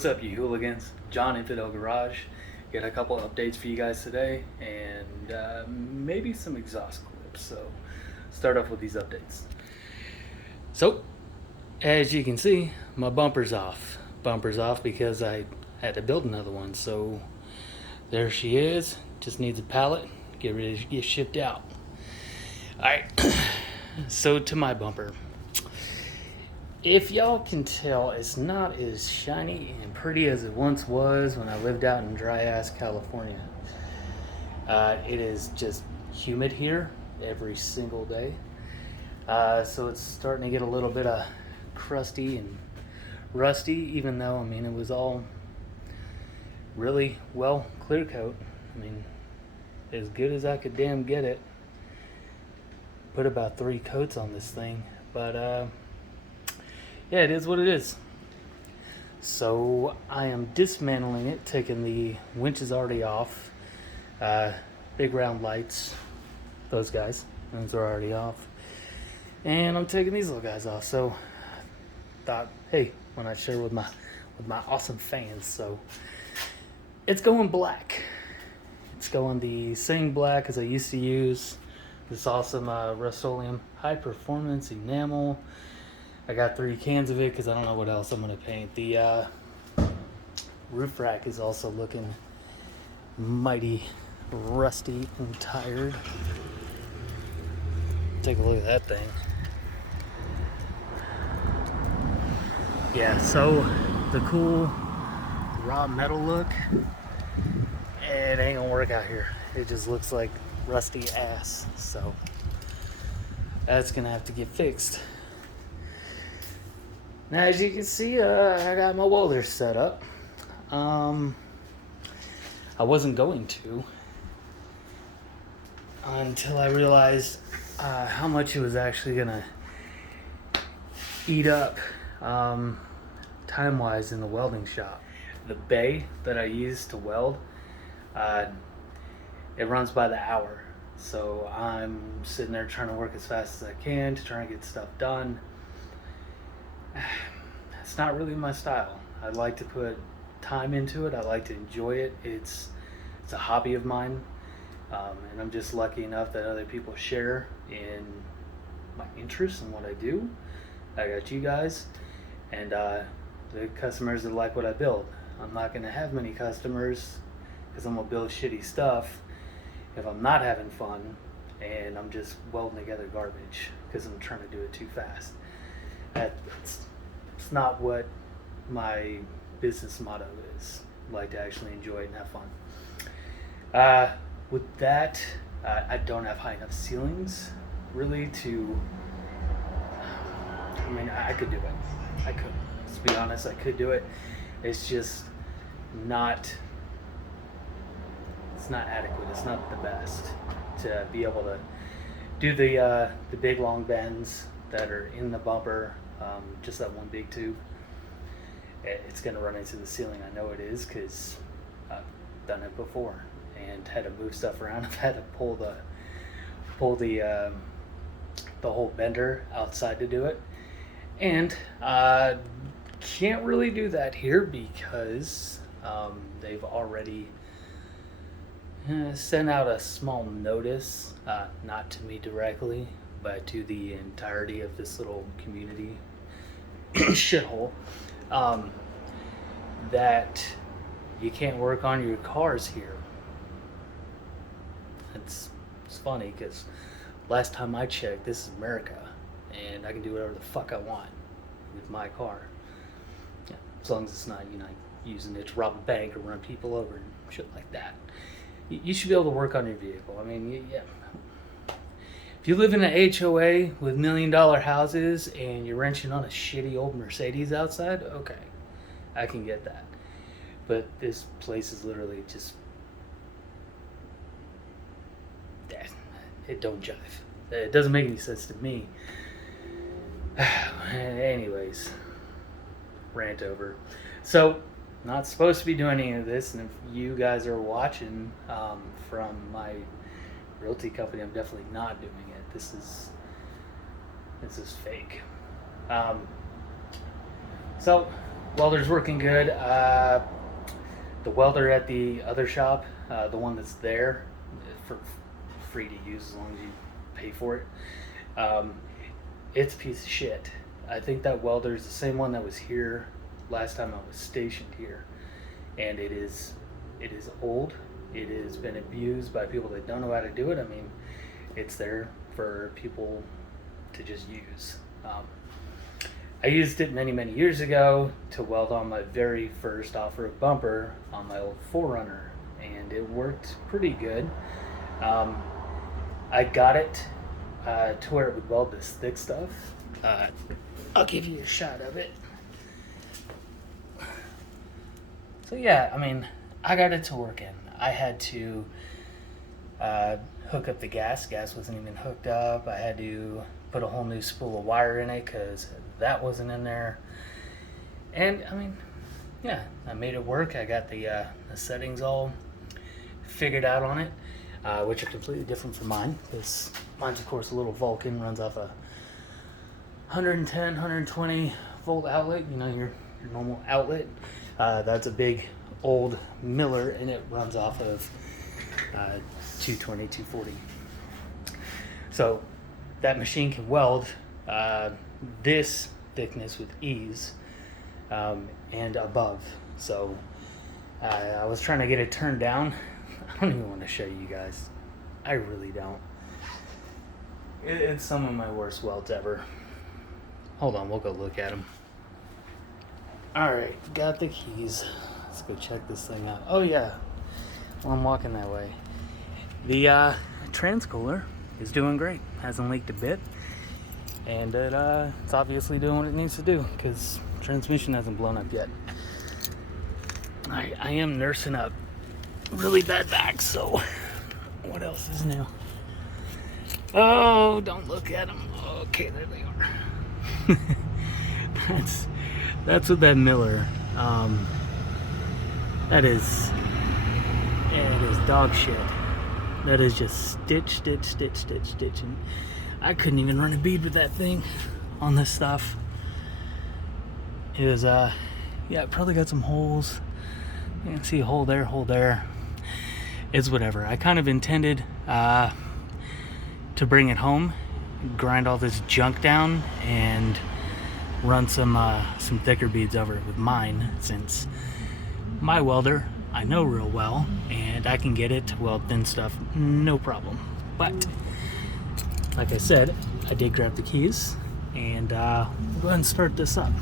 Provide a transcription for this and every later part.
What's up, you hooligans? John Infidel Garage. Got a couple updates for you guys today, and maybe some exhaust clips. So, start off with these updates. So, as you can see, my bumper's off. Bumper's off because I had to build another one. So, there she is. Just needs a pallet. Get ready to get shipped out. Alright, so to my bumper. If y'all can tell, it's not as shiny and pretty as it once was when I lived out in dry-ass California. It is just humid here every single day. So it's starting to get a little bit of crusty and rusty, even though, I mean, it was all really well clear coat. I mean, as good as I could damn get it. Put about 3 coats on this thing, but yeah, it is what it is. So I am dismantling it, taking the winches already off, big round lights, those guys, those are already off, and I'm taking these little guys off. So thought, hey, why not share with my awesome fans? So it's going black. It's going the same black as I used to use. This awesome Rust-Oleum high performance enamel. I got 3 cans of it because I don't know what else I'm going to paint. The roof rack is also looking mighty rusty and tired. Take a look at that thing. Yeah, so the cool raw metal look, it ain't gonna work out here. It just looks like rusty ass, so that's gonna have to get fixed. Now, as you can see, I got my welder set up. I wasn't going to until I realized how much it was actually gonna eat up time-wise in the welding shop. The bay that I use to weld, it runs by the hour. So I'm sitting there trying to work as fast as I can to try and get stuff done. It's not really my style. I like to put time into it. I like to enjoy it. It's a hobby of mine, and I'm just lucky enough that other people share in my interest in what I do. I got you guys, and the customers that like what I build. I'm not going to have many customers because I'm going to build shitty stuff if I'm not having fun and I'm just welding together garbage because I'm trying to do it too fast. It's not what my business motto is. I like to actually enjoy it and have fun. With that, I don't have high enough ceilings really to, I mean, I could do it. I could. Let's be honest, I could do it. It's just not, it's not adequate. It's not the best to be able to do the big long bends that are in the bumper, just that one big tube. It's going to run into the ceiling. I know it is because I've done it before and had to move stuff around. I've had to pull the whole bender outside to do it, and can't really do that here because they've already sent out a small notice, not to me directly, but to the entirety of this little community shithole, that you can't work on your cars here. It's funny because last time I checked, this is America, and I can do whatever the fuck I want with my car. Yeah, as long as it's not, using it to rob a bank or run people over and shit like that. You should be able to work on your vehicle. I mean, yeah. If you live in an HOA with $1 million houses and you're wrenching on a shitty old Mercedes outside, okay, I can get that. But this place is literally just, it don't jive. It doesn't make any sense to me. Anyways, rant over. So, not supposed to be doing any of this, and if you guys are watching from my realty company, I'm definitely not doing it. This is fake. So welder's working good. The welder at the other shop, the one that's there, for free to use as long as you pay for it, it's a piece of shit. I think that welder is the same one that was here last time I was stationed here, and it is old. It has been abused by people that don't know how to do it. I mean, it's there for people to just use. I used it many years ago to weld on my very first off-road bumper on my old 4Runner, and it worked pretty good. I got it to where it would weld this thick stuff. I'll give you a shot of it. So yeah, I mean, I got it to work in. I had to hook up the gas. Gas wasn't even hooked up. I had to put a whole new spool of wire in it because that wasn't in there. And I mean, yeah, I made it work. I got the settings all figured out on it, which are completely different from mine, because mine's of course a little Vulcan, runs off a 110, 120 volt outlet, you know, your normal outlet. That's a big old Miller, and it runs off of 220, 240. So that machine can weld this thickness with ease, and above. So I was trying to get it turned down. I don't even want to show you guys. I really don't. It's some of my worst welds ever. Hold on, we'll go look at them. Alright, got the keys. Let's go check this thing out. Oh yeah, well, I'm walking that way. The transcooler is doing great. Hasn't leaked a bit. And it's obviously doing what it needs to do, because transmission hasn't blown up yet. I am nursing up really bad back, so what else is new? Oh, don't look at them. Okay, there they are. That's with that Miller. That is dog shit. That is just stitching. I couldn't even run a bead with that thing on this stuff. It was yeah, it probably got some holes. You can see a hole there. It's whatever. I kind of intended to bring it home, grind all this junk down, and run some thicker beads over it with mine, since my welder I know real well, and I can get it to weld thin stuff no problem. But like I said, I did grab the keys, and we'll go ahead and start this up.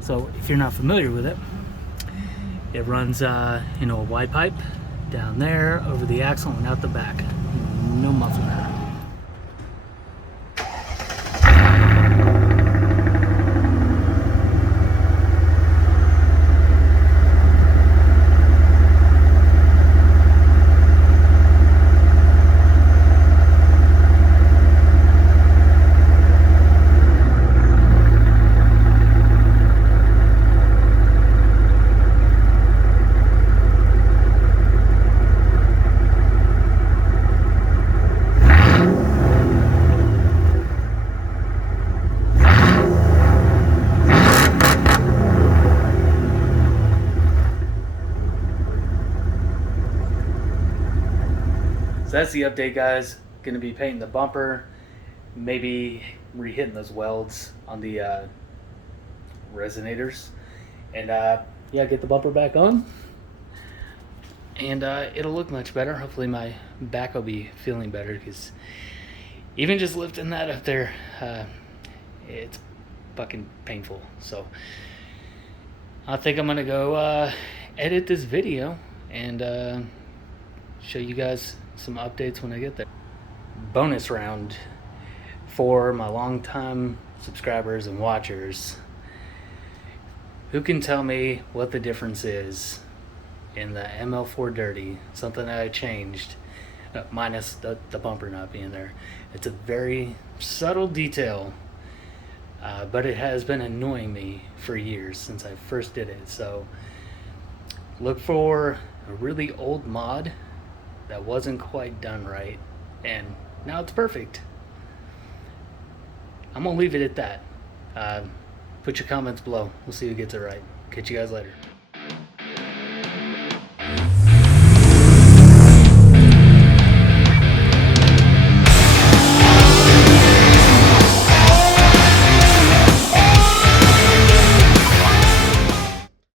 So if you're not familiar with it, it runs a wide pipe down there over the axle and out the back. No muffler. So that's the update, guys. Gonna be painting the bumper, maybe re-hitting those welds on the resonators, and yeah, get the bumper back on, and it'll look much better. Hopefully my back will be feeling better, because even just lifting that up there, it's fucking painful. So I think I'm gonna go edit this video and show you guys some updates when I get there. Bonus round for my longtime subscribers and watchers. Who can tell me what the difference is in the ML4 Dirty, something that I changed, minus the bumper not being there? It's a very subtle detail, but it has been annoying me for years since I first did it. So look for a really old mod that wasn't quite done right, and now it's perfect. I'm gonna leave it at that. Put your comments below. We'll see who gets it right. Catch you guys later.